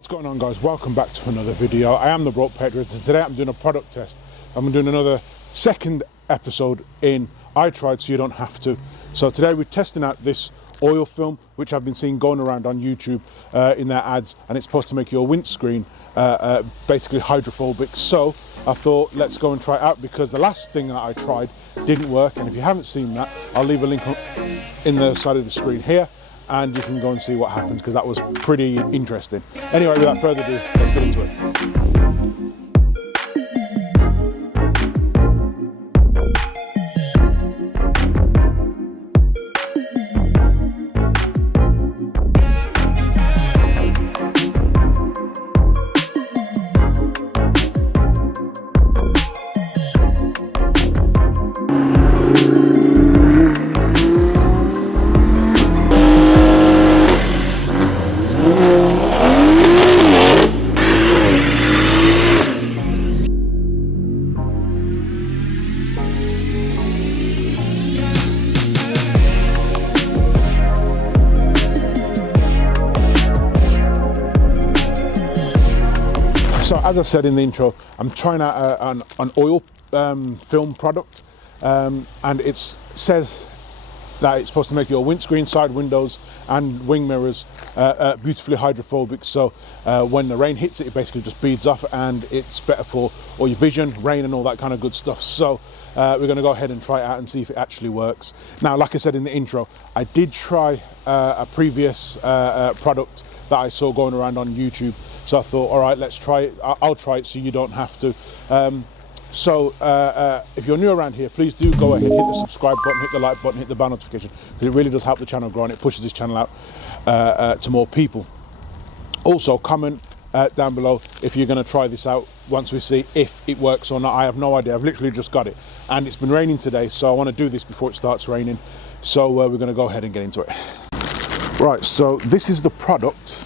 What's going on, guys? Welcome back to another video. I am the Broke Patriot, and today I'm doing a product test. I'm doing another second episode in I Tried So You Don't Have To. So today we're testing out this oil film which I've been seeing going around on YouTube in their ads, and it's supposed to make your windscreen basically hydrophobic. So I thought let's go and try it out, because the last thing that I tried didn't work, and if you haven't seen that, I'll leave a link in the side of the screen here, and you can go and see what happens, because that was pretty interesting. Anyway, without further ado, let's get into it. So as I said in the intro, I'm trying out an oil film product, and it says that it's supposed to make your windscreen, side windows and wing mirrors beautifully hydrophobic. So when the rain hits it, it basically just beads off, and it's better for all your vision, rain and all that kind of good stuff. So we're going to go ahead and try it out and see if it actually works. Now, like I said in the intro, I did try a previous product that I saw going around on YouTube. So I thought, all right, let's try it. I'll try it so you don't have to. If you're new around here, please do go ahead, hit the subscribe button, hit the like button, hit the bell notification, because it really does help the channel grow, and it pushes this channel out to more people. Also, comment down below if you're going to try this out once we see if it works or not. I have no idea. I've literally just got it, and it's been raining today, so I want to do this before it starts raining. So we're going to go ahead and get into it. Right, so this is the product.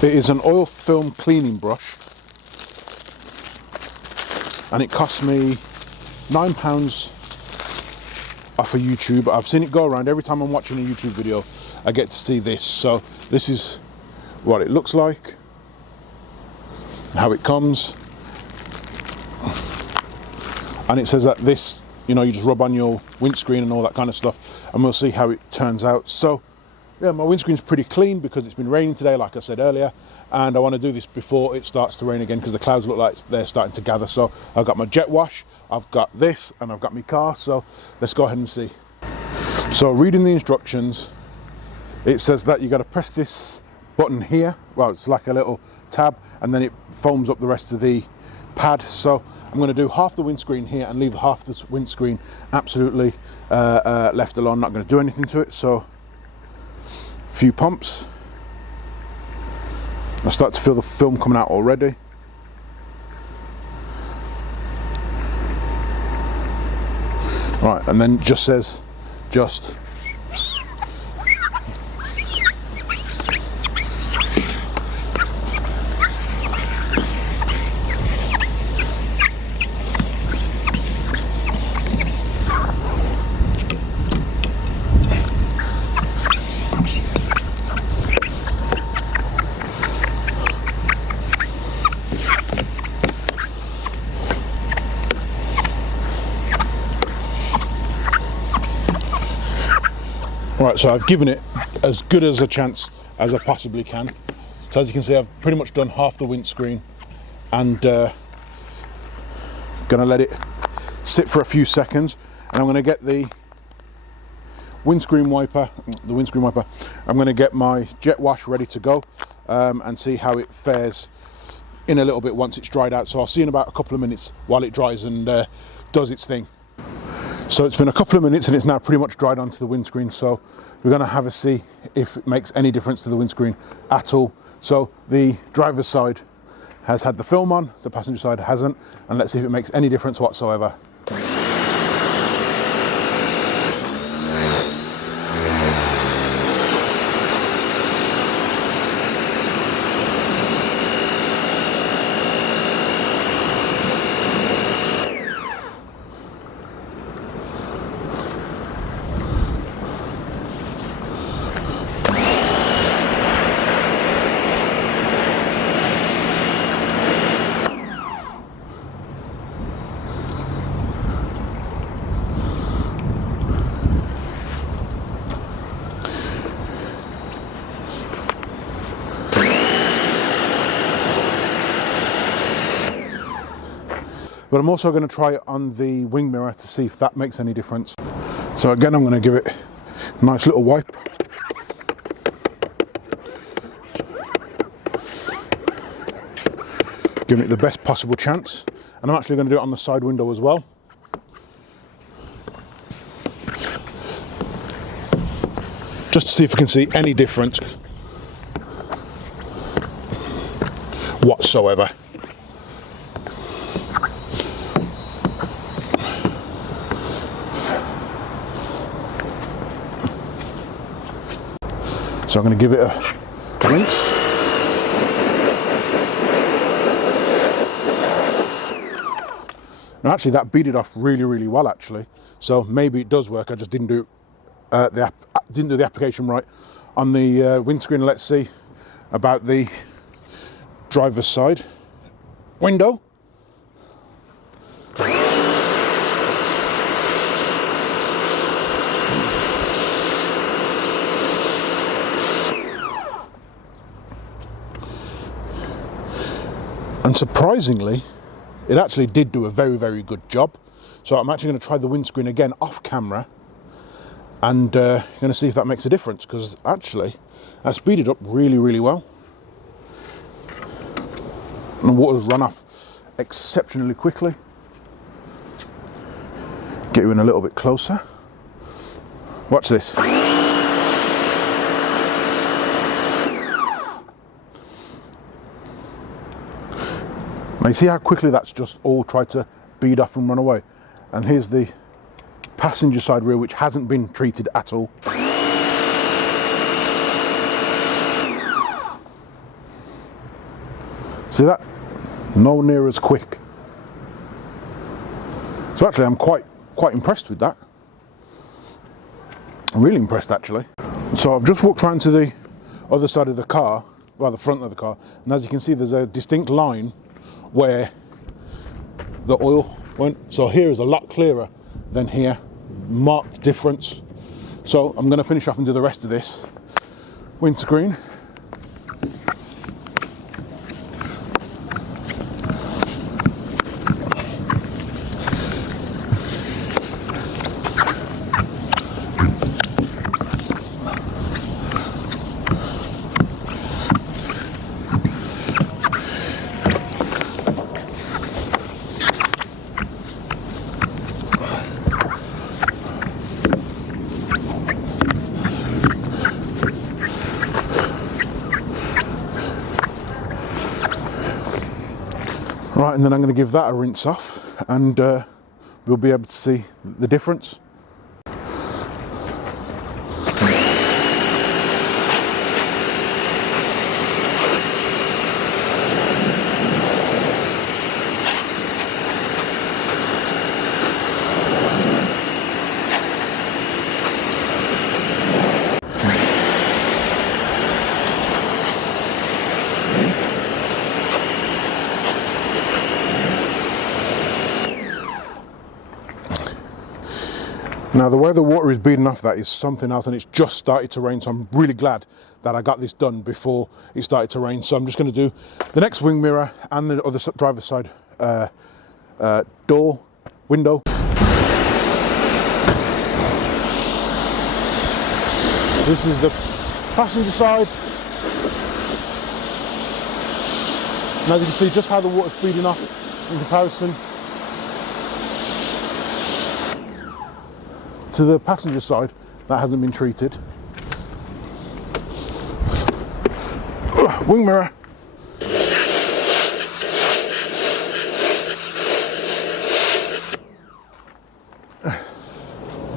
It is an oil film cleaning brush, and it cost me £9 off of YouTube. I've seen it go around. Every time I'm watching a YouTube video, I get to see this. So this is what it looks like, how it comes, and it says that this, you know, you just rub on your windscreen and all that kind of stuff, and we'll see how it turns out. So yeah, my windscreen's pretty clean because it's been raining today, like I said earlier, and I want to do this before it starts to rain again, because the clouds look like they're starting to gather. So I've got my jet wash, I've got this, and I've got my car. So let's go ahead and see. So reading the instructions, it says that you got to press this button here. Well, it's like a little tab, and then it foams up the rest of the pad. So I'm going to do half the windscreen here and leave half the windscreen absolutely left alone. Not going to do anything to it. So few pumps. I start to feel the film coming out already. Right, and then it just says just. Right, so I've given it as good as a chance as I possibly can. So as you can see, I've pretty much done half the windscreen, and gonna let it sit for a few seconds, and I'm gonna get the windscreen wiper. I'm gonna get my jet wash ready to go, and see how it fares in a little bit once it's dried out. So I'll see in about a couple of minutes while it dries and does its thing. So it's been a couple of minutes and it's now pretty much dried onto the windscreen. So we're going to have a see if it makes any difference to the windscreen at all. So the driver's side has had the film on, the passenger side hasn't, and let's see if it makes any difference whatsoever. But I'm also going to try it on the wing mirror to see if that makes any difference. So again, I'm going to give it a nice little wipe. Giving it the best possible chance. And I'm actually going to do it on the side window as well. Just to see if we can see any difference whatsoever. So I'm going to give it a rinse. Now actually that beat it off really, really well actually. So maybe it does work. I just didn't do the application right on the windscreen. Let's see about the driver's side window. And surprisingly, it actually did do a very, very good job. So I'm actually going to try the windscreen again off camera and going to see if that makes a difference, because actually that speeded up really, really well. And the water's run off exceptionally quickly. Get you in a little bit closer. Watch this. Now you see how quickly that's just all tried to bead off and run away. And here's the passenger side rear, which hasn't been treated at all. See that? No near as quick. So actually I'm quite impressed with that. I'm really impressed actually. So I've just walked round to the other side of the car, well, the front of the car, and as you can see there's a distinct line where the oil went. So here is a lot clearer than here, marked difference. So I'm going to finish off and do the rest of this windscreen. Right, and then I'm going to give that a rinse off and we'll be able to see the difference. Now the way the water is beating off that is something else, and it's just started to rain, so I'm really glad that I got this done before it started to rain. So I'm just going to do the next wing mirror and the other driver's side door window. This is the passenger side, and as you can see just how the water's feeding off in comparison to the passenger side that hasn't been treated. Wing mirror.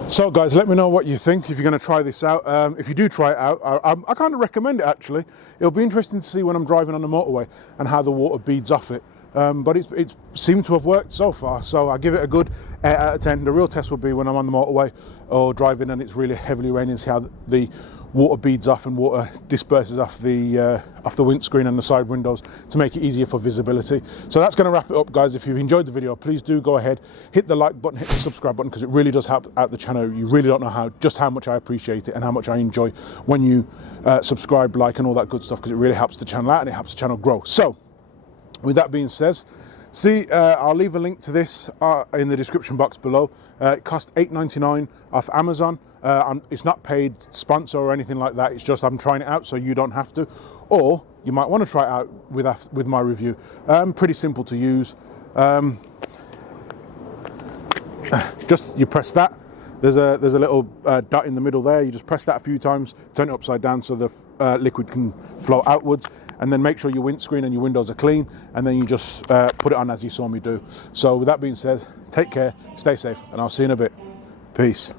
So guys, let me know what you think if you're going to try this out. If you do try it out, I kind of recommend it actually. It'll be interesting to see when I'm driving on the motorway and how the water beads off it. But it seemed to have worked so far, so I give it a good 8 out of 10. The real test will be when I'm on the motorway or driving and it's really heavily raining, see how the water beads off and water disperses off the windscreen and the side windows to make it easier for visibility. So that's going to wrap it up, guys. If you've enjoyed the video, please do go ahead, hit the like button, hit the subscribe button, because it really does help out the channel. You really don't know just how much I appreciate it and how much I enjoy when you subscribe, like, and all that good stuff, because it really helps the channel out and it helps the channel grow. So with that being said, See, I'll leave a link to this in the description box below. It cost $8.99 off Amazon. It's not paid sponsor or anything like that. It's just I'm trying it out so you don't have to. Or you might want to try it out with my review. Pretty simple to use. Just you press that. There's a little dot in the middle there. You just press that a few times, turn it upside down so the liquid can flow outwards, and then make sure your windscreen and your windows are clean, and then you just put it on as you saw me do. So with that being said, take care, stay safe, and I'll see you in a bit. Peace.